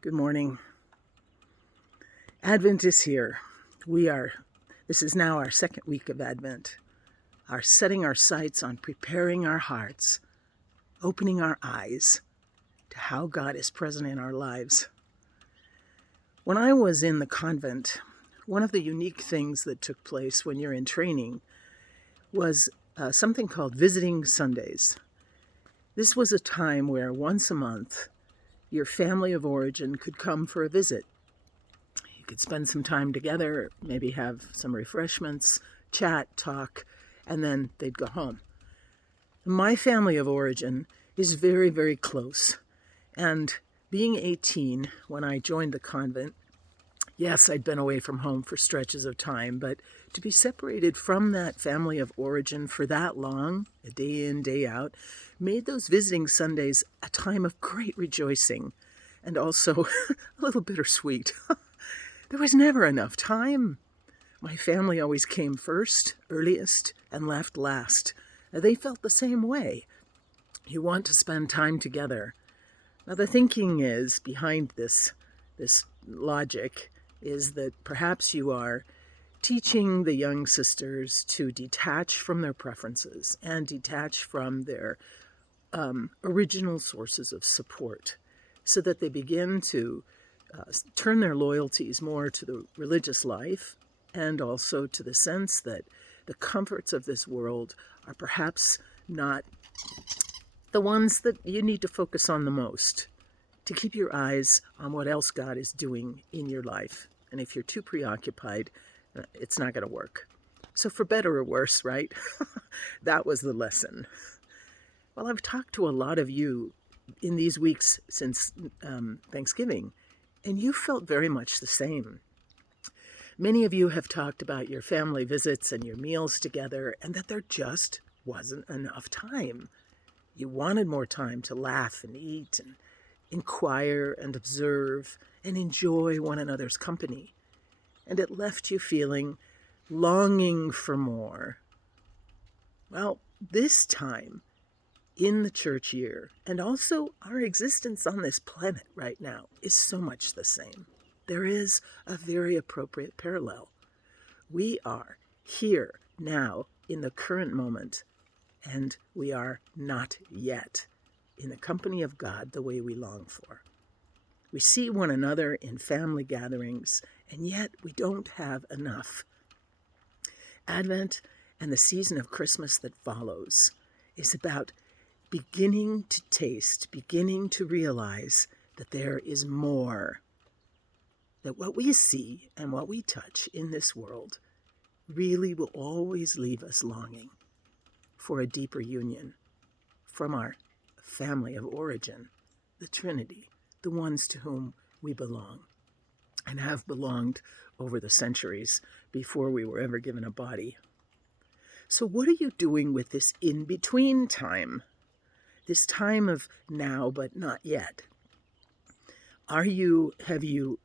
Good morning. Advent is here. This is now our second week of Advent. Our setting our sights on preparing our hearts, opening our eyes to how God is present in our lives. When I was in the convent, one of the unique things that took place when you're in training was something called Visiting Sundays. This was a time where once a month, your family of origin could come for a visit. You could spend some time together, maybe have some refreshments, chat, talk, and then they'd go home. My family of origin is very, very close. And being 18 when I joined the convent, yes, I'd been away from home for stretches of time, but to be separated from that family of origin for that long, a day in, day out, made those visiting Sundays a time of great rejoicing and also a little bittersweet. There was never enough time. My family always came first, earliest, and left last. They felt the same way. You want to spend time together. Now, the thinking is behind this logic is that perhaps you are teaching the young sisters to detach from their preferences and detach from their original sources of support so that they begin to turn their loyalties more to the religious life and also to the sense that the comforts of this world are perhaps not the ones that you need to focus on the most, to keep your eyes on what else God is doing in your life. And if you're too preoccupied, it's not going to work. So for better or worse, right? That was the lesson. Well, I've talked to a lot of you in these weeks since Thanksgiving, and you felt very much the same. Many of you have talked about your family visits and your meals together, and that there just wasn't enough time. You wanted more time to laugh and eat and inquire and observe and enjoy one another's company. And it left you feeling longing for more. Well, this time in the church year, and also our existence on this planet right now, is so much the same. There is a very appropriate parallel. We are here now in the current moment, and we are not yet in the company of God the way we long for. We see one another in family gatherings, and yet we don't have enough. Advent and the season of Christmas that follows is about beginning to taste, beginning to realize that there is more. That what we see and what we touch in this world really will always leave us longing for a deeper union from our family of origin, the Trinity, the ones to whom we belong and have belonged over the centuries before we were ever given a body. So what are you doing with this in-between time? This time of now but not yet? Have you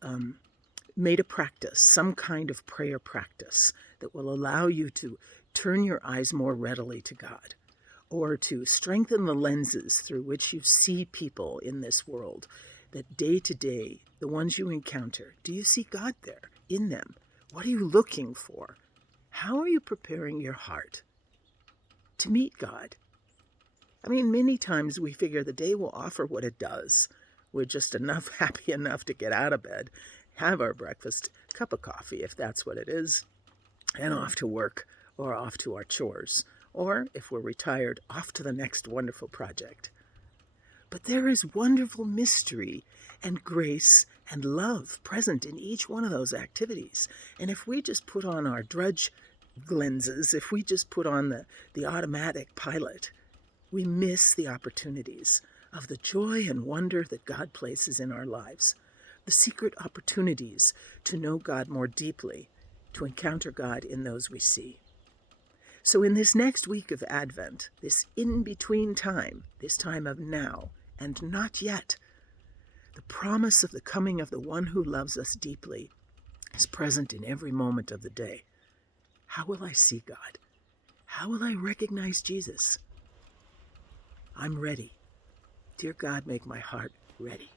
made a practice, some kind of prayer practice that will allow you to turn your eyes more readily to God, or to strengthen the lenses through which you see people in this world, that day to day, the ones you encounter, do you see God there in them? What are you looking for? How are you preparing your heart to meet God? I mean, many times we figure the day will offer what it does. We're just happy enough to get out of bed, have our breakfast, cup of coffee, if that's what it is, and off to work or off to our chores, or if we're retired, off to the next wonderful project. But there is wonderful mystery and grace and love present in each one of those activities. And if we just put on our drudge lenses, if we just put on the automatic pilot, we miss the opportunities of the joy and wonder that God places in our lives, the secret opportunities to know God more deeply, to encounter God in those we see. So in this next week of Advent, this in-between time, this time of now and not yet, the promise of the coming of the one who loves us deeply is present in every moment of the day. How will I see God? How will I recognize Jesus? I'm ready. Dear God, make my heart ready.